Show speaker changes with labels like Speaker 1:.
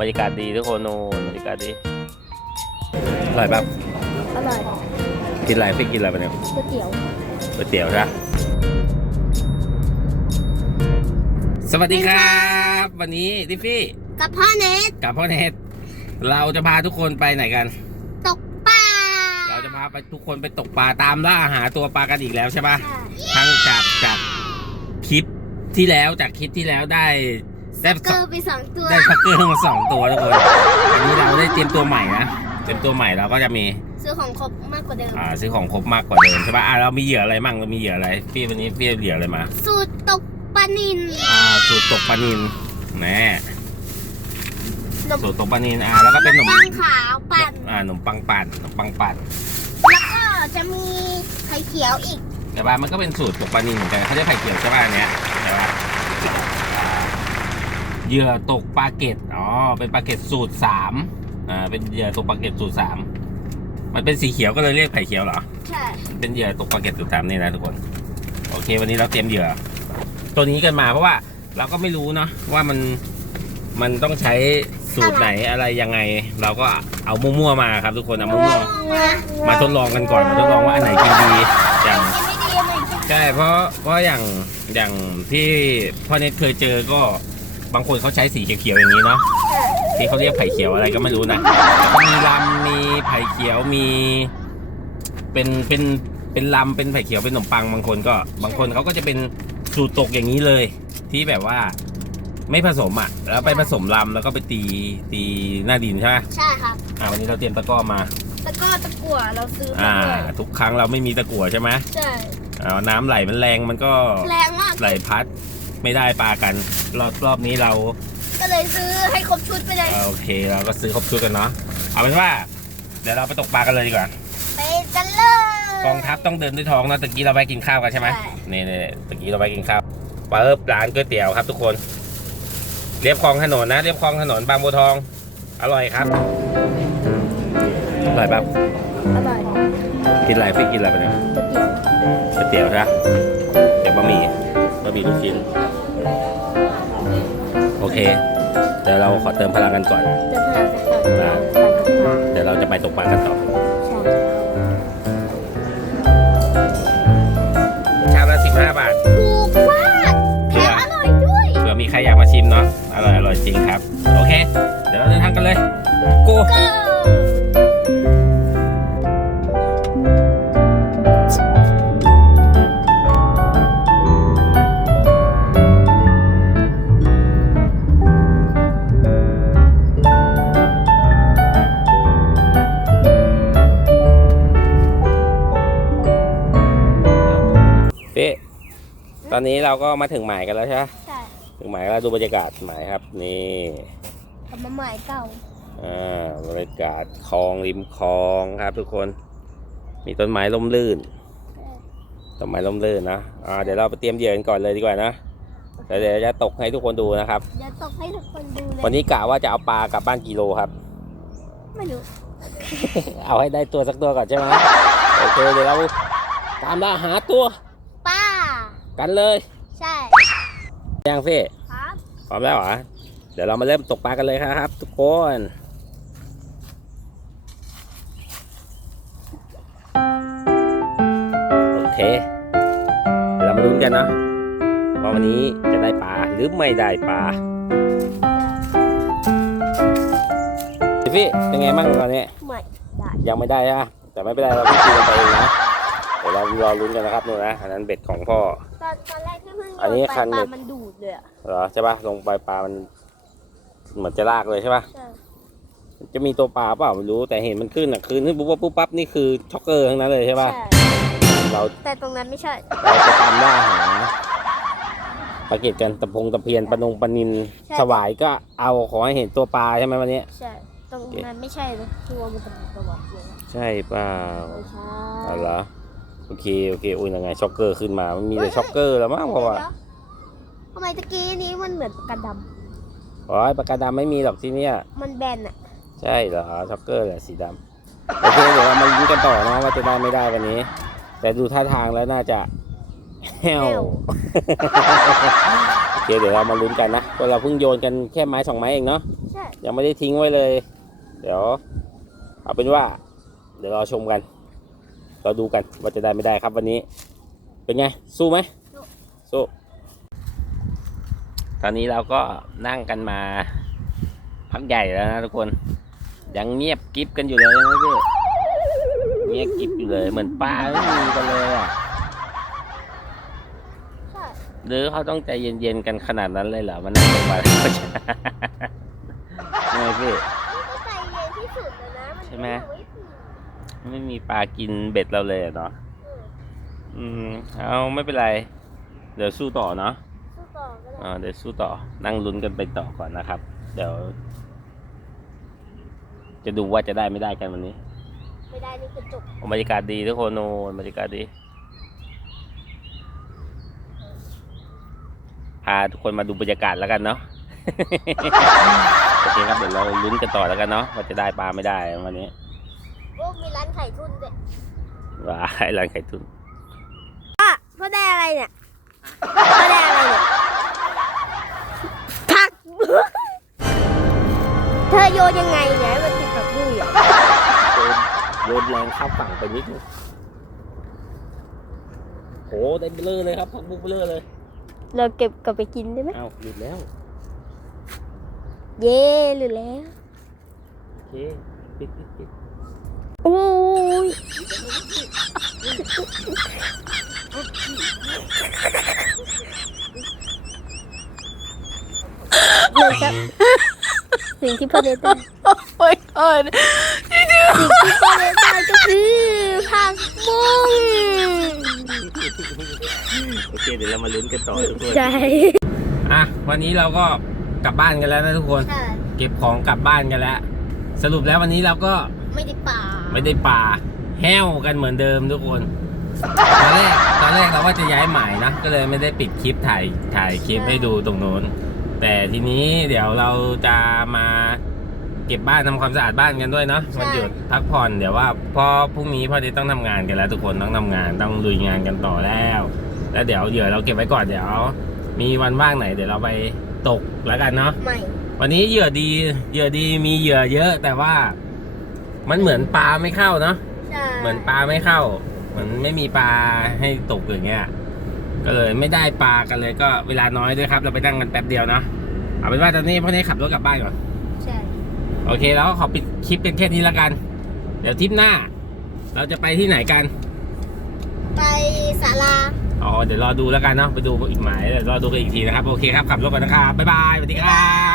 Speaker 1: บรรยากาศดีทุกคนโอ้บรรยากาศดี อร่อยแบบ
Speaker 2: อร่อย
Speaker 1: กินอะไรพี่กินอะไรไปเนี่ย
Speaker 2: ก๋วยเตี๋ยว
Speaker 1: ก๋วยเตี๋ยวใช่ปะสวัสดีครับ วันนี้ดิฟฟี่
Speaker 2: กับพ่อเนท
Speaker 1: กับพ่อเนทเราจะพาทุกคนไปไหนกัน
Speaker 2: ตกปลา
Speaker 1: เราจะพาไปทุกคนไปตกปลาตามล่าหาตัวปลากันอีกแล้วใช่ปะ
Speaker 2: ใช่
Speaker 1: ทั้งจากจากคลิปที่แล้วจากคลิปที่แล้วได้ ได้
Speaker 2: เกอร์ไปสองตัว
Speaker 1: ได้ชักเกอร์มาสองตัวทุกคนอันนี้เราได้เตรียมตัวใหม่นะเตรียมตัวใหม่เราก็จะมี
Speaker 2: ซื้อของครบมากกว่าเดิม
Speaker 1: อ่าซื้อของครบมากกว่าเดิมใช่ปะอ่าเรามีเหยื่ออะไรมั่งเรามีเหยื่ออะไร พี่วันนี้พี่เอาเหยื่ออะไรมา
Speaker 2: สูตรตกปลานิน
Speaker 1: อ่าสูตรตกปลานินแหน่
Speaker 2: นม
Speaker 1: สูตรตกปลานินอ่าแล้วก็เป็นขนม
Speaker 2: ปังขาวปั่น
Speaker 1: อ่าขนมปังปั่นขนมปังปั่น
Speaker 2: แล้วก็จะมีไข่เขียวอีก
Speaker 1: แต่ว่ามันก็เป็นสูตรตกปลานินเหมือนกันเขาเรียกไข่เขียวใช่ป่ะอันเนี้ยใช่ป่ะอ่า เหยื่อตกปลาเก็ดอ๋อ เป็นปลาเก็ดสูตรสามอ่า เป็นเหยื่อตกปลาเก็ดสูตรสามมันเป็นสีเขียวก็เลยเรียกไข่เขียวเหรอ
Speaker 2: ใช่
Speaker 1: เป็นเหยื่อตกปลาเก็ตสูตรสามนี่นะทุกคน โอเค วันนี้เราเตรียมเหยื่อ ตัวนี้กันมาเพราะว่าเราก็ไม่รู้เนาะว่ามันมันต้องใช้สูตรไหนอะไรยังไง เราก็เอามั่วๆมาครับทุกคนเอามั่วๆมาทดลองกันก่อนมาทดลองว่าอันไหนกินดีอย่าง
Speaker 2: กินไม่ดีอะไรกิน
Speaker 1: ใช่เพราะเพราะอย่างอย่างที่พ่อเน็ตเคยเจอก็ บางคนเขาใช้สีเขียวๆอย่างนี้เนาะที่เขาเรียกไผ่เขียวอะไรก็ไม่รู้นะมีลำมีไผ่เขียวมี เป็นเป็นเป็นลำเป็นไผ่เขียวเป็นขนมปังบางคนก็ บางคนเขาก็จะเป็นสูตรตกอย่างนี้เลย ที่แบบว่าไม่ผสมอะ แล้วไปผสมลำแล้วก็ไปตีตีหน้าดินใช่ไหม
Speaker 2: ใช่ครับ
Speaker 1: อ่าวันนี้เราเตรียมตะกร้อมา
Speaker 2: แล้วก็ตะกั่วเราซื้อมา
Speaker 1: อ่า
Speaker 2: ด้วย
Speaker 1: ทุกครั้งเราไม่มีตะกั่วใช่ไหม
Speaker 2: ใช่
Speaker 1: อ่าน้ำไหลมันแรงมันก็
Speaker 2: แรงมาก
Speaker 1: ไหลพัด ไม่ได้ปลากัน รอบรอบนี้เรา
Speaker 2: ก็เลยซื้อให้ครบชุดไปเลย
Speaker 1: เอ่อโอเค เราก็ซื้อครบชุดกันเนาะเอาเป็นว่า เดี๋ยวเราไปตกปลากันเลยดีกว่า
Speaker 2: ไปกันเลย
Speaker 1: กองทัพต้องเดินด้วยท้องนะตะกี้เราไปกินข้าวกันใช่ไหม
Speaker 2: ใช่
Speaker 1: นี่นี่ตะกี้เราไปกินข้าวเปิบร้านก๋วยเตี๋ยวครับ ทุกคนเรียบคลองถนนนะเรียบคลองถนนบางบัวทองอร่อยครับอร่อยแบบ
Speaker 2: อร่อย
Speaker 1: กินอะไรพี่กินอะไรไปเนี่ย
Speaker 2: ก๋วยเตี๋ยว
Speaker 1: ก๋วยเตี๋ยวใช่ไหมเดี๋ยวบะหมี่ บะหมี่ลูกชิ้น โอเค เดี๋ยวเราขอเติมพลังกันก่อน
Speaker 2: จะพาไปก่อน
Speaker 1: อ่า
Speaker 2: ไปตกปลา
Speaker 1: เดี๋ยวเราจะไปตกปลากันต่อ
Speaker 2: ใช่
Speaker 1: ชามละ15บาท
Speaker 2: ถูกมากแถมอร่อยด้วย
Speaker 1: เผื่อมีใครอยากมาชิมเนาะ อร่อยอร่อยจริงครับ โอเค เดี๋ยวเราเดินทางกันเลย กู
Speaker 2: ก็
Speaker 1: ตอนนี้เราก็มาถึงหมายกันแล้วใช่ไหม
Speaker 2: ใช่
Speaker 1: ถึงหมายแล้วดูบรรยากาศหมายครับ นี่
Speaker 2: ทำมาใหม่เก่า
Speaker 1: อ่าบรรยากาศคลองริมคลองครับ ทุกคน มีต้นไม้ร่มรื่นต้นไม้ร่มรื่นนะอ่าเดี๋ยวเราไปเตรียมเหยื่อกันก่อนเลยดีกว่านะเดี๋ยวเดี๋ยวจะตกให้ทุกคนดูนะครับ
Speaker 2: เดี๋ยวตกให้ทุกคนดูเลย
Speaker 1: วันนี้กะว่าจะเอาปลากลับบ้านกิโลครับ
Speaker 2: ไม่รู้
Speaker 1: เอาให้ได้ตัวสักตัวก่อนใช่ไหมโอเคเดี๋ยวเราตามล่าหาตัว
Speaker 2: ป้า
Speaker 1: กันเลย
Speaker 2: ใช่
Speaker 1: ยังพี่
Speaker 2: ครับ
Speaker 1: พร้อมแล้วเหรอ เดี๋ยวเรามาเริ่มตกปลากันเลยครับ ทุกคนโอเคเดี๋ยวเรามาลุ้นกันเนาะว่าวันนี้จะได้ปลาหรือไม่ได้ปลาพี่เป็นไงบ้างตอนนี้
Speaker 2: ไม่ได้
Speaker 1: ยังไม่ได้อะแต่ไม่เป็นไรเราเพิ่งคุยกันไปเองนะเดี๋ยวเรารอลุ้นกันนะครับนู่นนะอันนั้นเบ็ดของพ่อ
Speaker 2: ต อนตอนแรกที่เพิ่ง
Speaker 1: อันนี้
Speaker 2: โยไป
Speaker 1: คัน
Speaker 2: ป
Speaker 1: เด็
Speaker 2: ลา
Speaker 1: ด
Speaker 2: มันดูดเลยอะ
Speaker 1: เหรอใช่ปะลงไปปลามัน เหมือนจะลากเลยใช่ปะ
Speaker 2: ใช่
Speaker 1: จะมีตัวปลาเปล่าไม่รู้แต่เห็นมันขึ้นอะขึ้นขึ้นปุ๊บปั๊บปุ๊บปั๊บนี่คือช็อกเกอร์ทั้งนั้นเลยใช่ปะ
Speaker 2: ใช่
Speaker 1: เรา
Speaker 2: แต่ตรงนั้นไม่ใช่
Speaker 1: เราจะตามล่าหาปลาเก็ดกันตะพงตะเพียนปลานงปลานิน
Speaker 2: ใช่
Speaker 1: สวายก็เอาขอให้เห็นตัวปลาใช่ไหมวันนี้
Speaker 2: ใช่ตรงนั้นไม่ใช่เลยตัวมันจะเป็นตัวบอกเลย
Speaker 1: ใช่เปล่า
Speaker 2: ไม่ใช่
Speaker 1: เอาละ โอเคโอเคอุ้ยยังไงช็อกเกอร์ขึ้นมามันมีแต่ช็อกเกอร์แล้วมั้งเพราะว่า
Speaker 2: ดี๋ยทำไมตะกี้นี้มันเหมือนปากกาด
Speaker 1: โอ้ยปากกาดำไม่มีหรอกที่เนี่ยำ
Speaker 2: มันแบนอะ
Speaker 1: ใช่เหรอช็อกเกอร์แหละสีดำโอเคเดี๋ยวเรามาลุ้นกันต่อนะว่าจะได้ไม่ได้วันนี้ แต่ดูท่าทางแล้วน่าจะแฮวโอเคเดี๋ยวเรามาลุ้นกันนะเพราะเราเพิ่งโยนกันแค่ไม้สองไม้เองเนาะ
Speaker 2: ใช่
Speaker 1: ยังไม่ได้ทิ้งไว้เลย เดี๋ยว เอาเป็นว่า เดี๋ยวรอชมกัน เราดูกันว่าจะได้ไม่ได้ครับวันนี้ เป็นไง สู้ไหมสู้ตอนนี้เราก็นั่งกันมา พักใหญ่แล้วนะทุกคน ยังเงียบกริบกันอยู่เลยนะพี่เงียบกริบอยู่เลยเหมือนปลาไม่มีกันเลยอะหรือเขาต้องใจเย็นๆกันขนาดนั้นเลยเหรอมันนั่งลงมาแล้วก็จะใช่ไหมพี่
Speaker 2: นี่ก็ใจเย็นที่สุดแล้วนะมัน
Speaker 1: ใช่ไหม
Speaker 2: ยัง ไม่ถึง
Speaker 1: ไม่มีปลากินเบ็ดเราเลยอะเนาะ
Speaker 2: อืม
Speaker 1: อืมเอาไม่เป็นไร เดี๋ยวสู้ต่อเนาะ
Speaker 2: สู้ต่อก็ได้
Speaker 1: อ่าเดี๋ยวสู้ต่อนั่งลุ้นกันไปต่อก่อนนะครับ เดี๋ยว จะดูว่าจะได้ไม่ได้กันวันนี้
Speaker 2: ไม่ได้นี่คือจบ
Speaker 1: บรรยากาศดีทุกคนโอ้บรรยากาศดี พาทุกคนมาดูบรรยากาศแล้วกันเนาะโอเคครับเดี๋ยวเราลุ้นกันต่อแล้วกันเนาะว่าจะได้ปลาไม่ได้วันนี้
Speaker 2: โอ้มีร้านไข่ทุนด้วย
Speaker 1: ว่าให้ร้านไข่ตุน
Speaker 2: พ่อได้อะไรเนี่ยพ่อได้อะไรเนี่ยผักเธอโยนยังไงเนี่ยให้มันติดผักบุ้งอะ
Speaker 1: โยนแรงเข้าฝั่งไปนิดนึงโหได้เบลอเลยครับพักบุกเบลอเลย
Speaker 2: เราเก็บกลับไปกินได้ไหม
Speaker 1: อ้าวหลุดแล้ว
Speaker 2: เย่หรือแล้ว
Speaker 1: โอเคปิดปิดปิด
Speaker 2: โอ้ยเลยครับสิ่งที่พ่อเดต้า
Speaker 3: โอ้ยเอิญ
Speaker 2: สิ่งที่พ่อเดต้าก็คือผักบุ้ง
Speaker 1: โอเคเดี๋ยวเรามาลุ้นกันต่อทุกคน
Speaker 2: ใช่
Speaker 1: อะวันนี้เราก็กลับบ้านกันแล้วนะทุกคน เก็บของกลับบ้านกันแล้ว สรุปแล้ววันนี้เราก็
Speaker 2: ไม่ได้ป่า
Speaker 1: ไม่ได้ป่า แห้วกันเหมือนเดิมทุกคน ตอนแรกตอนแรกเราว่าจะย้ายหมายนะ ก็เลยไม่ได้ปิดคลิปถ่ายถ่ายคลิปให้ดูตรงโน้น แต่ทีนี้เดี๋ยวเราจะมาเก็บบ้านทำความสะอาดบ้านกันด้วยเนาะวันหยุดพักผ่อนเดี๋ยวว่าพอพรุ่งนี้พอดีต้องทำงานกันแล้ว ทุกคนต้องทำงานต้องลุยงานกันต่อแล้ว แล้วเดี๋ยวเหยื่อเราเก็บไว้ก่อนเดี๋ยว มีวันว่างไหนเดี๋ยวเราไปตกแล้วกันเนาะ
Speaker 2: ใหม่
Speaker 1: วันนี้เหยื่อดีเหยื่อดีมีเหยื่อเยอะแต่ว่า มันเหมือนปลาไม่เข้าเนาะ
Speaker 2: ใช่
Speaker 1: เหมือนปลาไม่เข้าเหมือนไม่มีปลาให้ตกอย่างเงี้ย ก็เลยไม่ได้ปลากันเลยก็เวลาน้อยด้วยครับ เราไปนั่งกันแป๊บเดียวเนาะเอาเป็นว่าตอนนี้พ่อเนขับรถกลับบ้านก่อน
Speaker 2: ใช่
Speaker 1: โอเคแล้วก็ขอปิดคลิปเป็นแค่นี้แล้วกัน เดี๋ยวทริปหน้า เราจะไปที่ไหนกัน
Speaker 2: ไปศาลา
Speaker 1: อ๋อเดี๋ยวรอดูแล้วกันเนาะไปดูอีกหมายเดี๋ยวรอดูกันอีกทีนะครับ โอเคครับขับรถก่อนนะครับบ๊ายบายสวัสดีครับ
Speaker 2: สวัสดีครับ